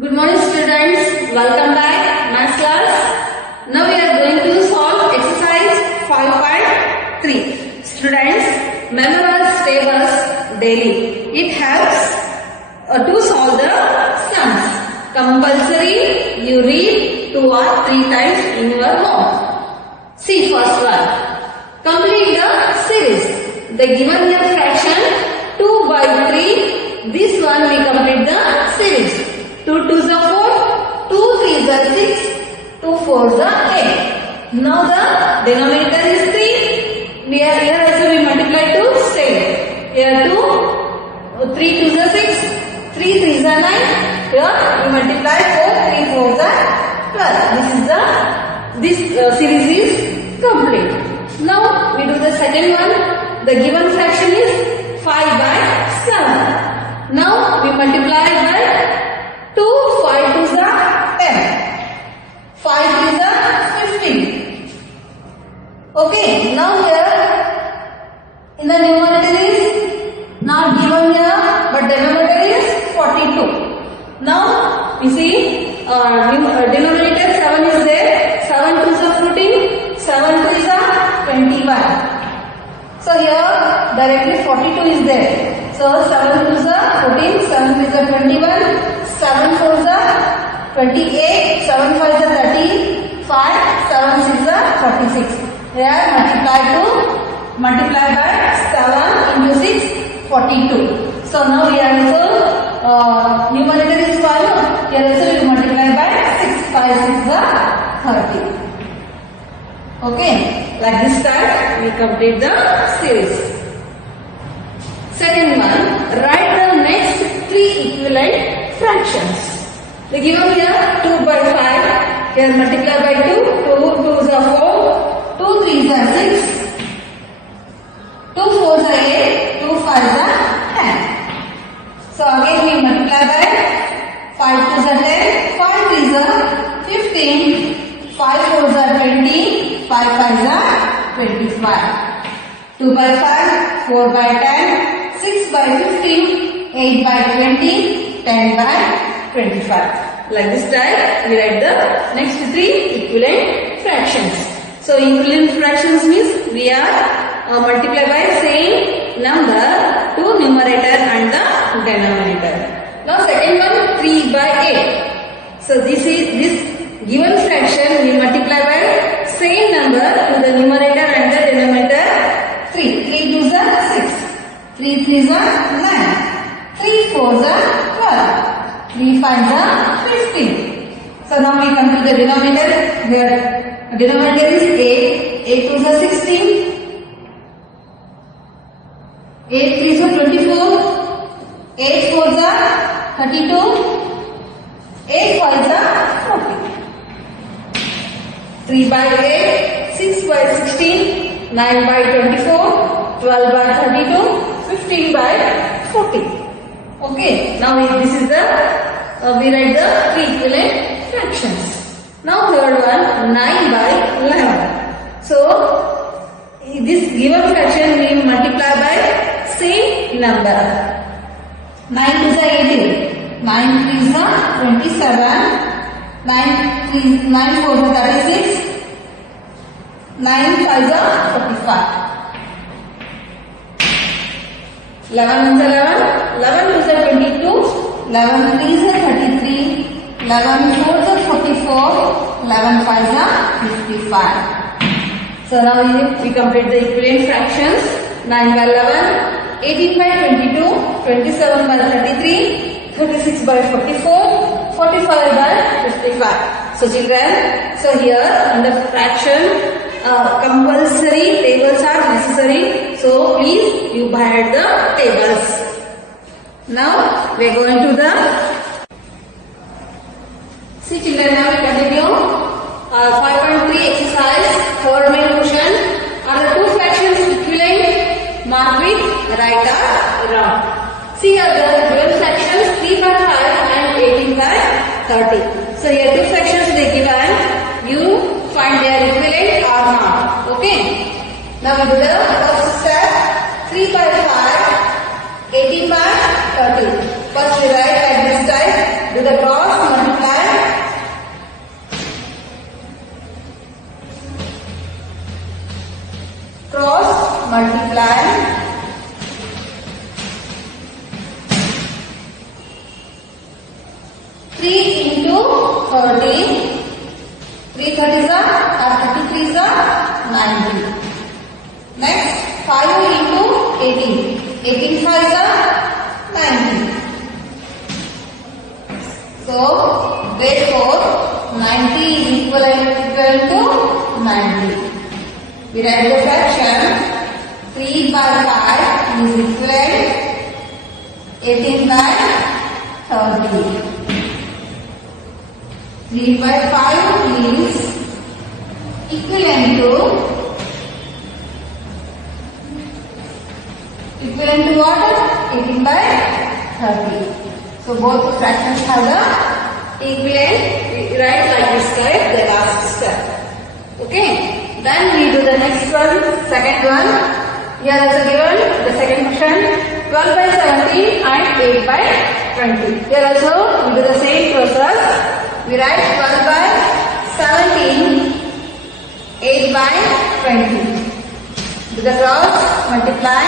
Good morning students, welcome back maths class. Now we are going to solve exercise 5.3. Students, memorize tables daily. It helps to solve the sums. Compulsory you read 2 or 3 times in your home. See first one. Complete the series. The given here fraction 2 by 3. This one we complete the series. 2 2s are 4, 2 3s are 6, 2 4s are 8. Now the denominator is 3. Here also we multiply to same. Here 2, 3 2s are 6, 3 3s are 9. Here we multiply 4, 3 4s are 12. This series is complete. Now we do the second one. The given fraction is 5 by 7. Now we multiply by 2, 5 2s are 10. 5 3s are 15. Okay, now here in the numerator is not given here, but denominator is 42. Now you see denominator 7 is there. 7 2s are 14. 7 3s are 21. So here directly 42 is there. So 7 2s are 14. 7 3s are 21. 7 4s are 28, 7 5s are 35, 7 6s are 46. Here multiply by 7 into 6, 42. So now we are also numerator is 5. Here also we multiply by 6, 5 6s are 30. Okay, like this type we complete the series. Second one, write the next 3 equivalent fractions. The given here 2 by 5. Here multiply by 2. 2 2s are 4. 2 3s are 6. 2 4s are 8. 2 5s are 10. So again we multiply by 5 2s are 10. 5 3s are 15. 5 4s are 20. 5 5s are 25. 2 by 5. 4 by 10. 6 by 15. 8 by 20. 10 by 25. Like this type we write the next 3 equivalent fractions. So equivalent fractions means we are multiply by same number to numerator and the denominator. Now second one 3 by 8. So this given fraction we multiply by same number to the numerator and the denominator 3. 3 2s are 6. 3 3s are 9. 3 4s are 12. 3 5s are 15. So now we come to the denominator. Here denominator is 8. 8 2s are 16. 8 3s are 24. 8 4s are 32. 8 5s are 40. 3 by 8. 6 by 16. 9 by 24. 12 by 32. 15 by 40. Okay, now this is the we write the 3 equivalent fractions. Now third one 9 by 11. So this given fraction we multiply by same number. 9 2s are 18. 9 3s are 27. 9 4s are 36. 9 5s are 45. 11 1s are 11, 11 2s are 22, 11 3s are 33, 11 4s are 44, 11 5s are 55. So now we complete the equivalent fractions. 9 by 11, 18 by 22, 27 by 33, 36 by 44, 45 by 55. So children, so here in the fraction compulsory tables are necessary, so please you buy the tables. Now we are going to the see children, now we continue 5.3 exercise. Third main question, are the 2 fractions equivalent? Mark with right or wrong. See here the given fractions 3 by 5 and 18 by 30. So here 2 fractions they given, you find their equivalent or not. Okay. Now we do the first step. 3 by 5, 18 by 30. First we write like this type. Do the cross 3 into 30. 3 30s are 53s are 90. Next 5 into 18. 18 5s are 90. So therefore 90 is equal to 90. We write the fraction 3 by 5 is equivalent 18 by 30. 3 by 5 is equivalent to what? 18 by 30. So both the fractions have the equivalent. We write like this type, the last step. Okay. Then we do the next one, second one. Here is given the second question, 12 by 17 and 8 by 20. Here also we do the same process. We write 12 by 17, 8 by 20. Do the cross, multiply.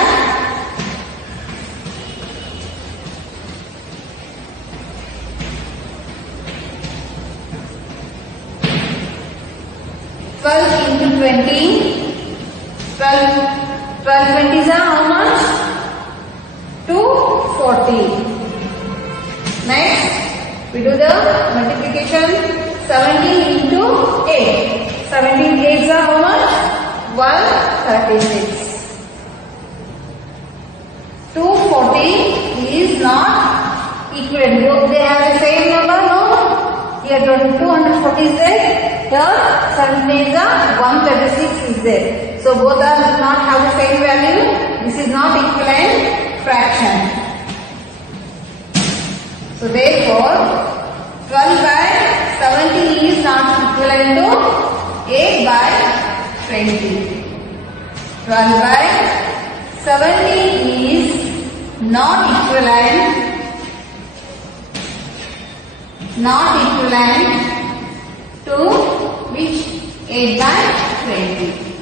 12 into 20. 12 20s are how much? 240. Next, we do the multiplication. 17 into 8. 17 8s are how much? 136. 240 is not equivalent. They have the same number, no? Here 240 is there. Here 17 is 136 is there. So both are not have the same value. This is not equivalent fraction. So therefore 12 by 17 is not equivalent to 8 by 20. 12 by 17 is not equivalent to which? 8 by 20.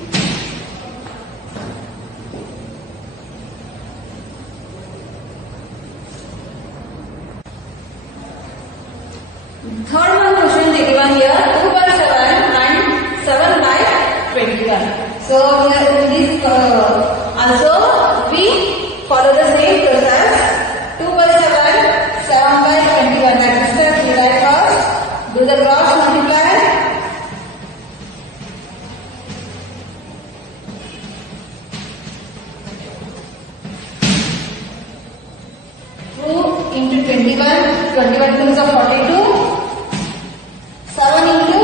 Third one question they given here, 2 by 7 and 7 by 21. So in this also we follow the same process. 2 by 7, 7 by 21. That is the we write first. Do the cross multiply. 2 into 21. 21 2s are 42. 7 into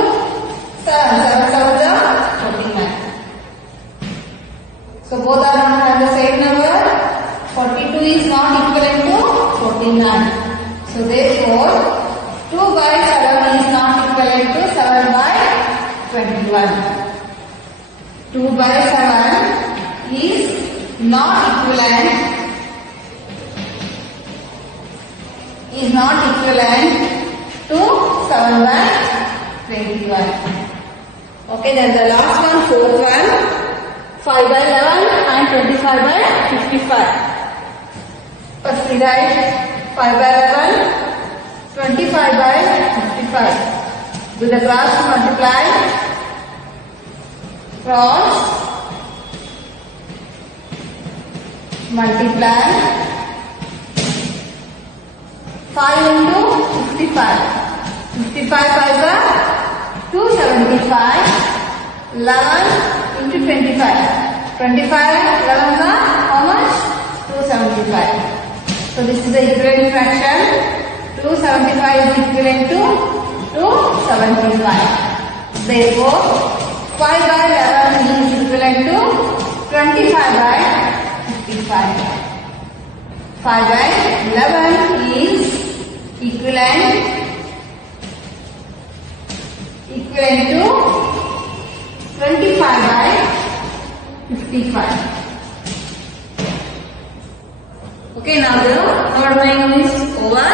7. 7 7s are 49. So both are not have the same number. 42 is not equivalent to 49. So therefore 2 by 7 is not equivalent to 7 by 21. 2 by 7 is not equivalent to 7 by 21. Okay, then the last one, fourth one, 5 by 11 and 25 by 55. First we write 5 by 11, 25 by 55. Do the cross multiply. Cross multiply. 5 into 55. 55 5s are 275. 11 into 25. 25 11s are how much? 275. So this is the equivalent fraction. 275 is equivalent to 275. Therefore 5 by 11 is equivalent to 25 by 55. 5 by 11 is equivalent to 25 by 55. Okay, now the third line is over.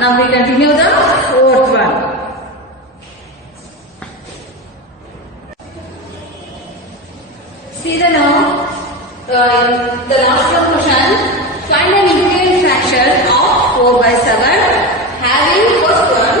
Now we continue the fourth one. See the now the last one question. Find an equivalent fraction of 4 by 7 having first one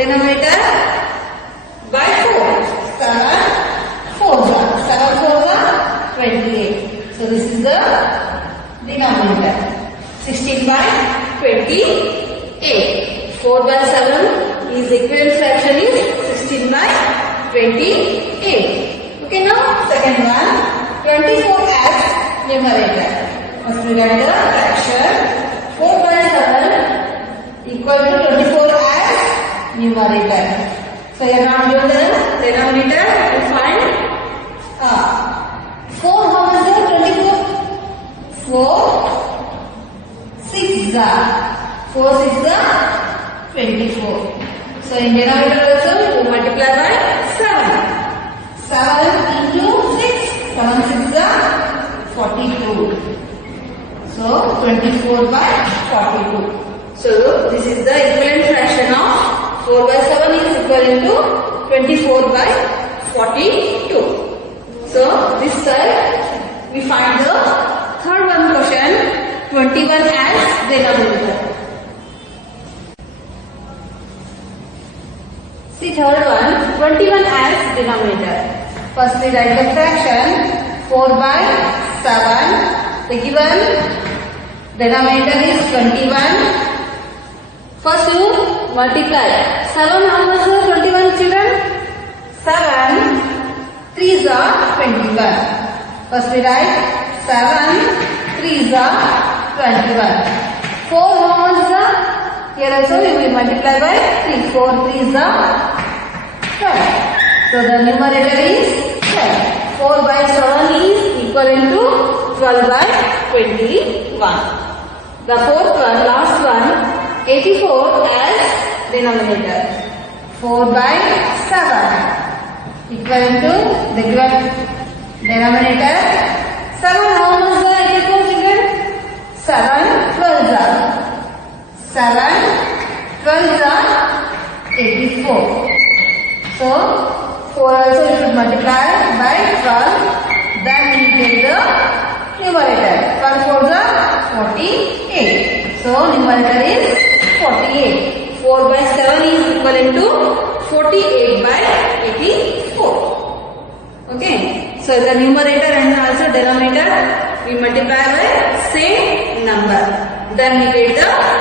denominator by 4. 7 4s are 7 4s are 28. So this is the denominator. 16 by 28. 4 by 7 is equivalent fraction is 16 by 28. Okay, now second one, 24 as numerator. First we write the fraction 4 by 7 equal to 24 as numerator. So here now given the denominator you find 4 how much is 24? 4 6 are 4 6 are 24. So in denominator also you multiply by 7. 7 into 6. 7 6 are 42. So 24 by 42. So this is the equivalent fraction of 4 by 7 is equivalent to 24 by 42. So this side we find the third one question 21 as denominator. See third one 21 as denominator. First we write the fraction 4 by 7. The given denominator is 21. First you multiply 7 how much is 21 children? 7 3s are 21. First we write 7 3s are 21. 4 how much is here also you will multiply by 3. 4 3s are 12. So the numerator is 12. 4 by 7 is equivalent to 12 by 21. The fourth one, last one, 84 as denominator. 4 by 7 equivalent to the given denominator. 7 how much is 84 children? 7 12s are 7 12s are 84. So 4 also you should multiply by 12. Then we get the numerator. 12 4s are 48. So numerator is 48. 4 by 7 is equivalent to 48 by 84. Okay. So the numerator and also denominator we multiply by same number. Then we get the